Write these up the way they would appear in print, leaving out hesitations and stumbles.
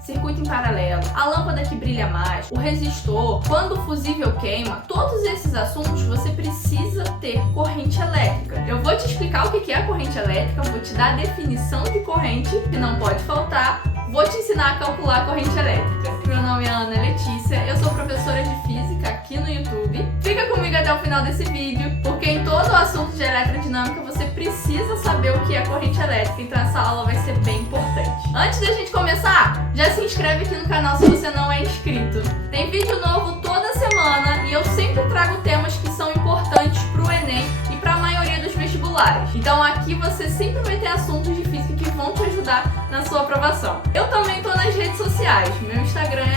circuito em paralelo, a lâmpada que brilha mais, o resistor, quando o fusível queima, todos esses assuntos você precisa ter corrente elétrica. Eu vou te explicar o que é a corrente elétrica, vou te dar a definição de corrente, que não pode faltar, vou te ensinar a calcular a corrente elétrica. Meu nome é Ana Letícia, eu sou professora de física aqui no YouTube. Fica comigo até o final desse vídeo, porque em todo o assunto de eletrodinâmica você precisa saber o que é corrente elétrica, então essa aula vai ser bem importante. Antes da gente começar, já se inscreve aqui no canal se você não é inscrito. Tem vídeo novo toda semana e eu sempre trago temas que são importantes para o Enem e para a maioria dos vestibulares. Então aqui você sempre vai ter assuntos de física que vão te ajudar na sua aprovação. Eu também estou nas redes sociais, meu Instagram é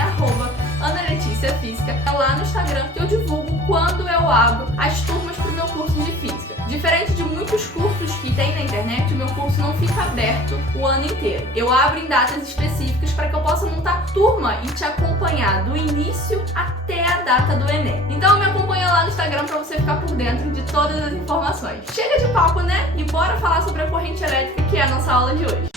@AnaLeticiaFísica. É lá no Instagram que eu divulgo quando eu abro as turmas para o meu curso de física. Diferente de muitos cursos que tem na internet, o meu curso não fica aberto o ano inteiro. Eu abro em datas específicas para que eu possa montar turma e te acompanhar do início até a data do Enem. Então me acompanha lá no Instagram para você ficar por dentro de todas as informações. Chega de papo, né? E bora falar sobre a corrente elétrica, que é a nossa aula de hoje.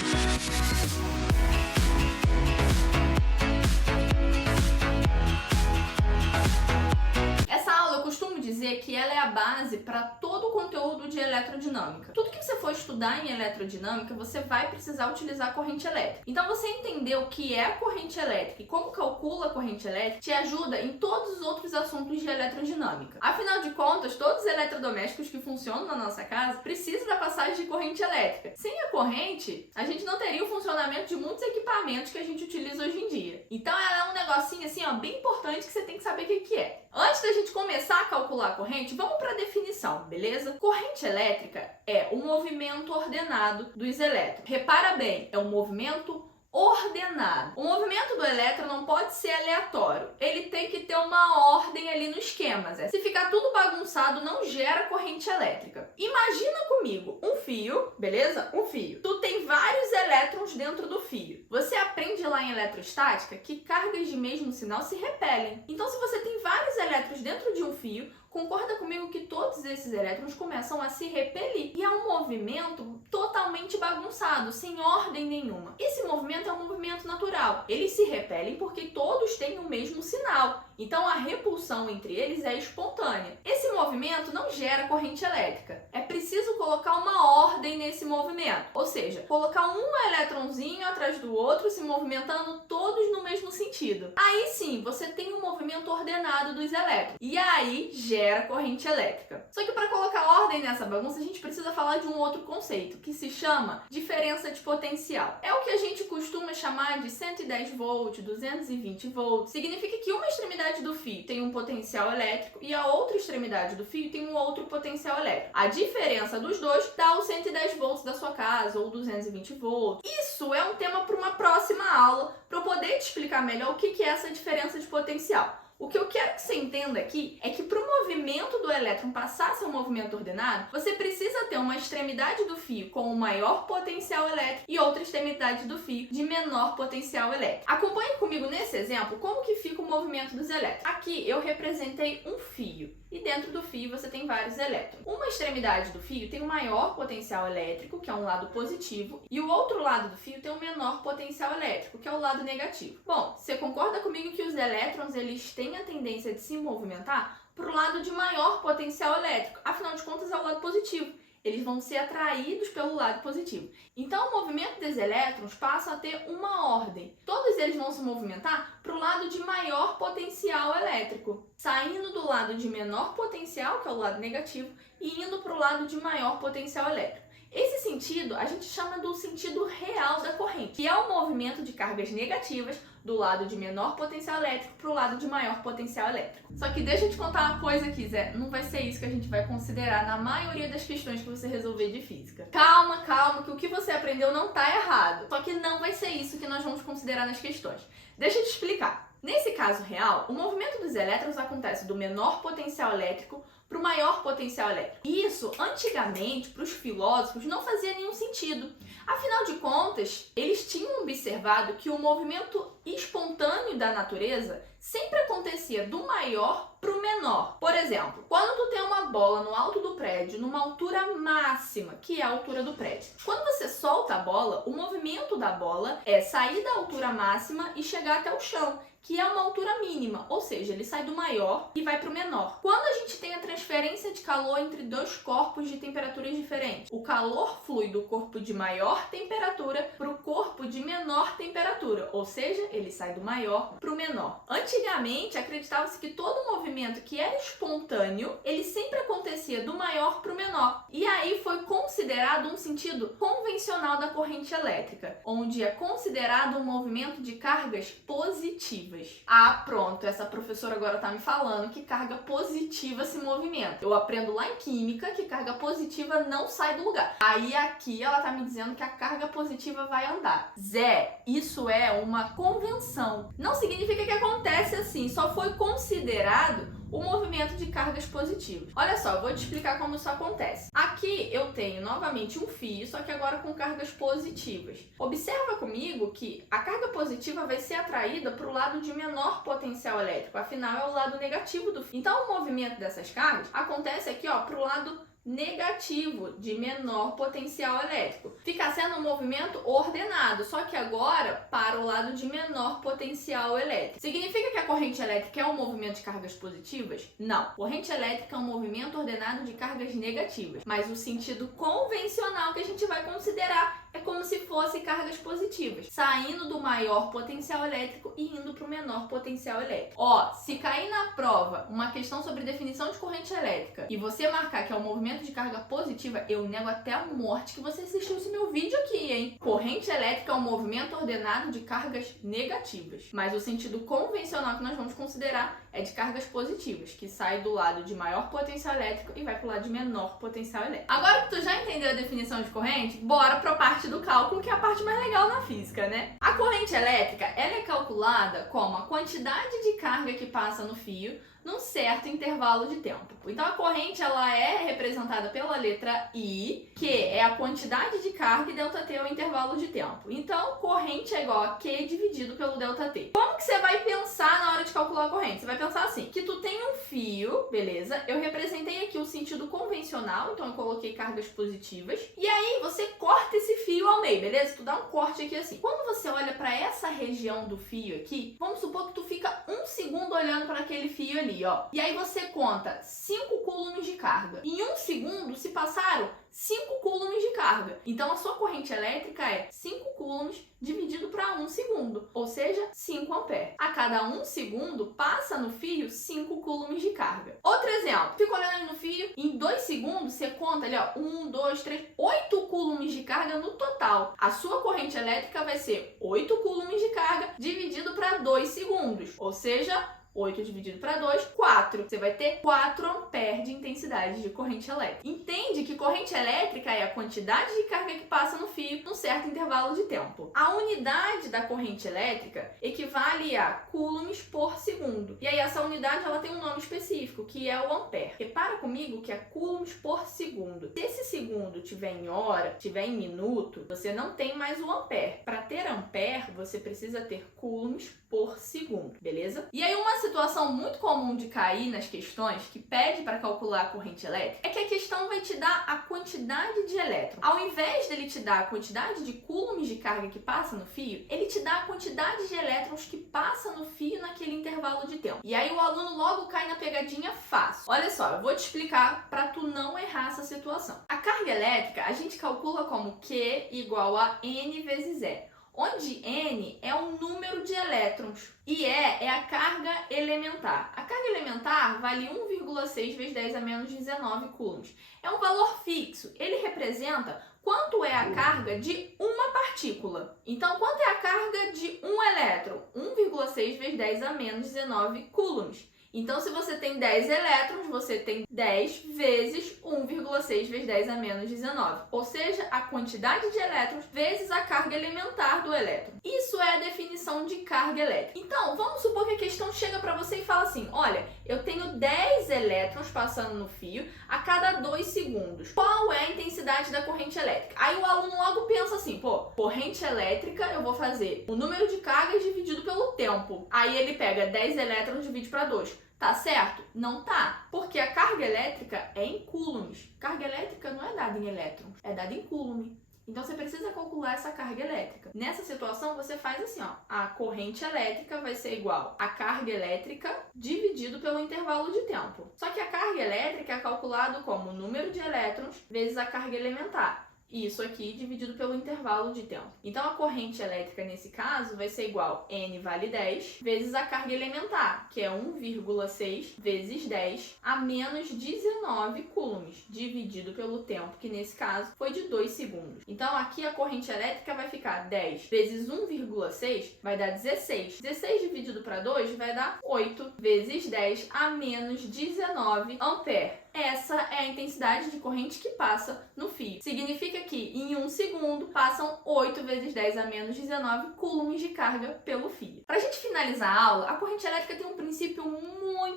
Dizer que ela é a base para todo o conteúdo de eletrodinâmica. Tudo que você for estudar em eletrodinâmica, você vai precisar utilizar a corrente elétrica. Então, você entender o que é a corrente elétrica e como calcula a corrente elétrica te ajuda em todos os outros assuntos de eletrodinâmica. Afinal de contas, todos os eletrodomésticos que funcionam na nossa casa precisam da passagem de corrente elétrica. Sem a corrente, a gente não teria o funcionamento de muitos equipamentos que a gente utiliza hoje em dia. Então, ela é um negocinho assim, ó, bem importante que você tem que saber o que é. Antes da gente começar a calcular a corrente, vamos para a definição, beleza? Corrente elétrica é o movimento ordenado dos elétrons. Repara bem, é um movimento ordenado. O movimento do elétron não pode ser aleatório. Ele tem que ter uma ordem ali no esquema. Se ficar tudo bagunçado, não gera corrente elétrica. Imagina comigo um fio, beleza? Um fio. Tu tem vários elétrons dentro do fio. Você aprende lá em eletrostática que cargas de mesmo sinal se repelem. Então, se você tem vários elétrons dentro de um fio, concorda comigo que todos esses elétrons começam a se repelir. E é um movimento totalmente bagunçado, sem ordem nenhuma. Esse movimento é um movimento natural. Eles se repelem porque todos têm o mesmo sinal. Então a repulsão entre eles é espontânea. Esse movimento não gera corrente elétrica. É preciso colocar uma ordem nesse movimento. Ou seja, colocar um elétronzinho atrás do outro, se movimentando todos no mesmo sentido. Aí sim, você tem um movimento ordenado dos elétrons. E aí gera corrente elétrica. Só que para colocar ordem nessa bagunça, a gente precisa falar de um outro conceito, que se chama diferença de potencial. É o que a gente costuma chamar de 110 volts, 220 volts. Significa que uma extremidade do fio tem um potencial elétrico e a outra extremidade do fio tem um outro potencial elétrico. A diferença dos dois dá os 110 volts da sua casa ou 220 volts. Isso é um tema para uma próxima aula, para eu poder te explicar melhor o que é essa diferença de potencial. O que eu quero que você entenda aqui é que para o movimento do elétron passar a ser um movimento ordenado, você precisa ter uma extremidade do fio com o maior potencial elétrico e outra extremidade do fio de menor potencial elétrico. Acompanhe comigo nesse exemplo como que fica o movimento dos elétrons. Aqui eu representei um fio e dentro do fio você tem vários elétrons. Uma extremidade do fio tem o maior potencial elétrico, que é um lado positivo, e o outro lado do fio tem o menor potencial elétrico, que é o lado negativo. Bom, você concorda comigo que os elétrons eles têm a tendência de se movimentar para o lado de maior potencial elétrico? Afinal de contas, é o lado positivo. Eles vão ser atraídos pelo lado positivo. Então, o movimento dos elétrons passa a ter uma ordem. Todos eles vão se movimentar para o lado de maior potencial elétrico, saindo do lado de menor potencial, que é o lado negativo, e indo para o lado de maior potencial elétrico. Esse sentido a gente chama do sentido real da corrente, que é o movimento de cargas negativas do lado de menor potencial elétrico para o lado de maior potencial elétrico. Só que deixa eu te contar uma coisa aqui, Zé, não vai ser isso que a gente vai considerar na maioria das questões que você resolver de física. Calma, calma, que o que você aprendeu não está errado. Só que não vai ser isso que nós vamos considerar nas questões. Deixa eu te explicar. Nesse caso real, o movimento dos elétrons acontece do menor potencial elétrico para o maior potencial elétrico. Isso, antigamente, para os filósofos, não fazia nenhum sentido. Afinal de contas, eles tinham observado que o movimento espontâneo da natureza sempre acontecia do maior para o menor. Por exemplo, quando tu tem uma bola no alto do prédio, numa altura máxima, que é a altura do prédio. Quando você solta a bola, o movimento da bola é sair da altura máxima e chegar até o chão, que é uma altura mínima, ou seja, ele sai do maior e vai para o menor. Quando a gente tem a transferência de calor entre dois corpos de temperaturas diferentes, o calor flui do corpo de maior temperatura para o corpo de menor temperatura, ou seja, ele sai do maior para o menor. Antigamente, acreditava-se que todo movimento que era espontâneo, ele sempre acontecia do maior para o menor. E aí foi considerado um sentido convencional da corrente elétrica, onde é considerado um movimento de cargas positivas. Ah, pronto, essa professora agora tá me falando que carga positiva se movimenta. Eu aprendo lá em química que carga positiva não sai do lugar. Aí aqui ela tá me dizendo que a carga positiva vai andar. Zé, isso é uma convenção. Não significa que acontece assim, só foi considerado o movimento de cargas positivas. Olha só, eu vou te explicar como isso acontece. Aqui eu tenho novamente um fio, só que agora com cargas positivas. Observa comigo que a carga positiva vai ser atraída para o lado de menor potencial elétrico, afinal é o lado negativo do fio. Então o movimento dessas cargas acontece aqui para o lado negativo de menor potencial elétrico. Fica sendo um movimento ordenado, só que agora para o lado de menor potencial elétrico. Significa que a corrente elétrica é um movimento de cargas positivas? Não. Corrente elétrica é um movimento ordenado de cargas negativas, mas o sentido convencional que a gente vai considerar é como se fosse cargas positivas, saindo do maior potencial elétrico e indo para o menor potencial elétrico. Se cair na prova uma questão sobre definição de corrente elétrica e você marcar que é um movimento de carga positiva, eu nego até a morte que você assistiu esse meu vídeo aqui, hein? Corrente elétrica é um movimento ordenado de cargas negativas, mas o sentido convencional que nós vamos considerar é de cargas positivas, que sai do lado de maior potencial elétrico e vai para o lado de menor potencial elétrico. Agora que tu já entendeu a definição de corrente, bora para a parte do cálculo, que é a parte mais legal na física, né? A corrente elétrica, ela é calculada como a quantidade de carga que passa no fio num certo intervalo de tempo. Então a corrente ela é representada pela letra I, que é a quantidade de carga, e ΔT é o intervalo de tempo. Então corrente é igual a Q dividido pelo ΔT. Como que você vai pensar na hora de calcular a corrente? Você vai pensar assim, que tu tem um fio, beleza? Eu representei aqui o sentido convencional, então eu coloquei cargas positivas. E aí você corta esse fio ao meio, beleza? Tu dá um corte aqui assim. Quando você olha para essa região do fio aqui, vamos supor que tu fica 1 segundo olhando para aquele fio ali. E aí você conta 5 coulombs de carga. Em 1 segundo se passaram 5 coulombs de carga. Então a sua corrente elétrica é 5 coulombs dividido para 1 segundo, ou seja, 5 amperes. A cada 1 segundo passa no fio 5 coulombs de carga. Outro exemplo, fica olhando ali no fio, em 2 segundos você conta ali 1, 2, 3, 8 coulombs de carga no total. A sua corrente elétrica vai ser 8 coulombs de carga dividido para 2 segundos, ou seja, 8 dividido para 2, 4. Você vai ter 4 amperes de intensidade de corrente elétrica. Entende que corrente elétrica é a quantidade de carga que passa no fio num certo intervalo de tempo. A unidade da corrente elétrica equivale a coulombs por segundo. E aí essa unidade ela tem um nome específico, que é o ampere. Repara comigo que é coulombs por segundo. Se esse segundo tiver em hora, tiver em minuto, você não tem mais o ampere. Para ter ampere, você precisa ter coulombs por segundo, beleza? E aí uma situação muito comum de cair nas questões que pede para calcular a corrente elétrica é que a questão vai te dar a quantidade de elétrons. Ao invés dele te dar a quantidade de coulombs de carga que passa no fio, ele te dá a quantidade de elétrons que passa no fio naquele intervalo de tempo. E aí o aluno logo cai na pegadinha fácil. Olha só, eu vou te explicar para tu não errar essa situação. A carga elétrica a gente calcula como Q igual a N vezes E, onde N é o número de elétrons e E é a carga elementar. A carga elementar vale 1,6 vezes 10 a menos 19 coulombs. É um valor fixo, ele representa quanto é a carga de uma partícula. Então, quanto é a carga de um elétron? 1,6 vezes 10 a menos 19 coulombs. Então, se você tem 10 elétrons, você tem 10 vezes 1,6 vezes 10 a menos 19. Ou seja, a quantidade de elétrons vezes a carga elementar do elétron. Isso é a definição de carga elétrica. Então, vamos supor que a questão chega para você e fala assim, olha, eu tenho 10 elétrons passando no fio a cada 2 segundos. Qual é a intensidade da corrente elétrica? Aí o aluno logo pensa assim, pô, corrente elétrica, eu vou fazer o número de cargas dividido pelo tempo. Aí ele pega 10 elétrons e divide para 2. Tá certo? Não tá, porque a carga elétrica é em coulombs. Carga elétrica não é dada em elétrons, é dada em coulomb. Então você precisa calcular essa carga elétrica. Nessa situação você faz assim, ó, a corrente elétrica vai ser igual a carga elétrica dividido pelo intervalo de tempo. Só que a carga elétrica é calculado como o número de elétrons vezes a carga elementar. Isso aqui dividido pelo intervalo de tempo. Então, a corrente elétrica, nesse caso, vai ser igual N vale 10 vezes a carga elementar, que é 1,6 vezes 10 a menos 19 coulombs, dividido pelo tempo, que nesse caso foi de 2 segundos. Então, aqui a corrente elétrica vai ficar 10 vezes 1,6 vai dar 16. 16 dividido para 2 vai dar 8 vezes 10 a menos 19 ampere. Essa é a intensidade de corrente que passa no fio. Significa que em 1 segundo passam 8 vezes 10 a menos 19 coulombs de carga pelo fio. Para a gente finalizar a aula, a corrente elétrica tem um princípio muito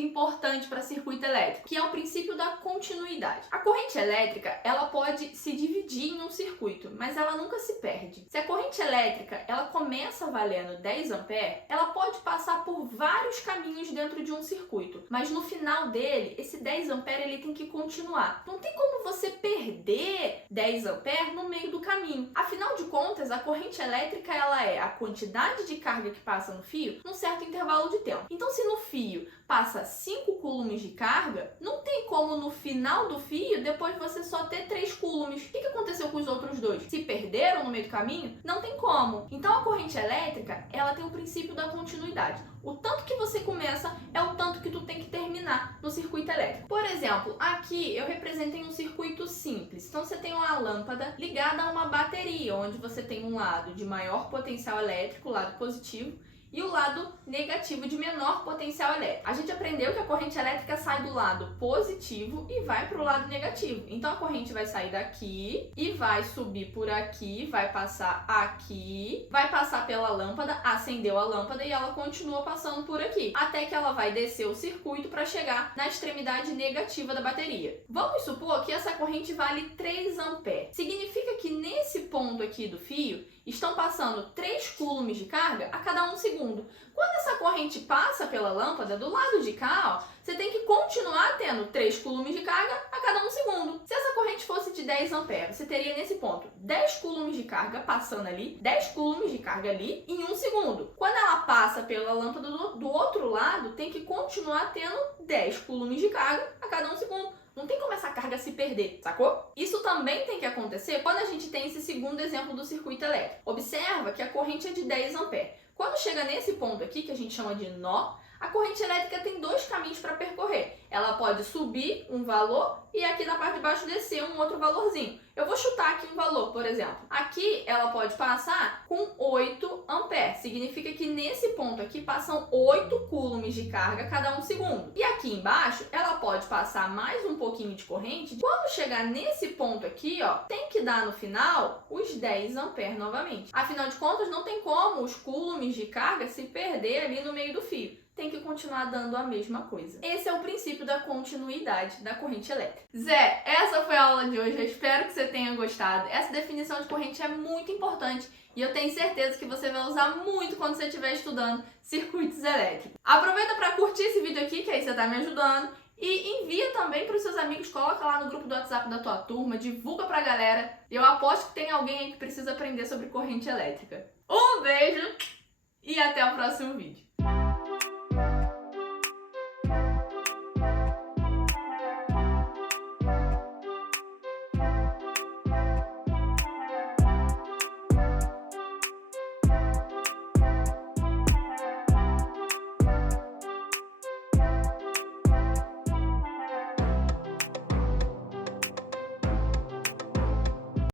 importante para circuito elétrico, que é o princípio da continuidade. A corrente elétrica, ela pode se dividir em um circuito, mas ela nunca se perde. Se a corrente elétrica, ela começa valendo 10 ampere, ela pode passar por vários caminhos dentro de um circuito, mas no final dele, esse 10 ampere ele tem que continuar. Não tem como você perder 10 ampere no meio do caminho. Afinal de contas, a corrente elétrica, ela é a quantidade de carga que passa no fio num certo intervalo de tempo. Então, se no fio passa 5 coulombs de carga, não tem como no final do fio, depois você só ter 3 coulombs. O que aconteceu com os outros dois? Se perderam no meio do caminho? Não tem como. Então a corrente elétrica, ela tem o princípio da continuidade. O tanto que você começa é o tanto que tu tem que terminar no circuito elétrico. Por exemplo, aqui eu representei um circuito simples. Então você tem uma lâmpada ligada a uma bateria, onde você tem um lado de maior potencial elétrico, o lado positivo, e o lado negativo de menor potencial elétrico. A gente aprendeu que a corrente elétrica sai do lado positivo e vai para o lado negativo. Então a corrente vai sair daqui e vai subir por aqui, vai passar aqui, vai passar pela lâmpada, acendeu a lâmpada e ela continua passando por aqui, até que ela vai descer o circuito para chegar na extremidade negativa da bateria. Vamos supor que essa corrente vale 3 ampere. Significa que nesse ponto aqui do fio estão passando 3 coulombs de carga a cada 1 segundo. Quando essa corrente passa pela lâmpada, do lado de cá, ó, você tem que continuar tendo 3 coulombs de carga a cada 1 segundo. Se essa corrente fosse de 10 amperes, você teria nesse ponto 10 coulombs de carga passando ali, 10 coulombs de carga ali em 1 segundo. Quando ela passa pela lâmpada do outro lado, tem que continuar tendo 10 coulombs de carga a cada 1 segundo. Não tem como essa carga se perder, sacou? Isso também tem que acontecer quando a gente tem esse segundo exemplo do circuito elétrico. Observa que a corrente é de 10 amperes. Quando chega nesse ponto aqui, que a gente chama de nó, a corrente elétrica tem 2 caminhos para percorrer. Ela pode subir um valor e aqui na parte de baixo descer um outro valorzinho. Eu vou chutar aqui um valor, por exemplo. Aqui ela pode passar com 8 amperes. Significa que nesse ponto aqui passam 8 coulombs de carga a cada 1 segundo. E aqui embaixo ela pode passar mais um pouquinho de corrente. Quando chegar nesse ponto aqui, ó, tem que dar no final os 10 amperes novamente. Afinal de contas, não tem como os coulombs de carga se perder ali no meio do fio. Tem que continuar dando a mesma coisa. Esse é o princípio da continuidade da corrente elétrica. Zé, essa foi a aula de hoje. Eu espero que você tenha gostado. Essa definição de corrente é muito importante e eu tenho certeza que você vai usar muito quando você estiver estudando circuitos elétricos. Aproveita para curtir esse vídeo aqui, que aí você está me ajudando. E envia também para os seus amigos, coloca lá no grupo do WhatsApp da tua turma, divulga pra galera. Eu aposto que tem alguém aí que precisa aprender sobre corrente elétrica. Um beijo e até o próximo vídeo.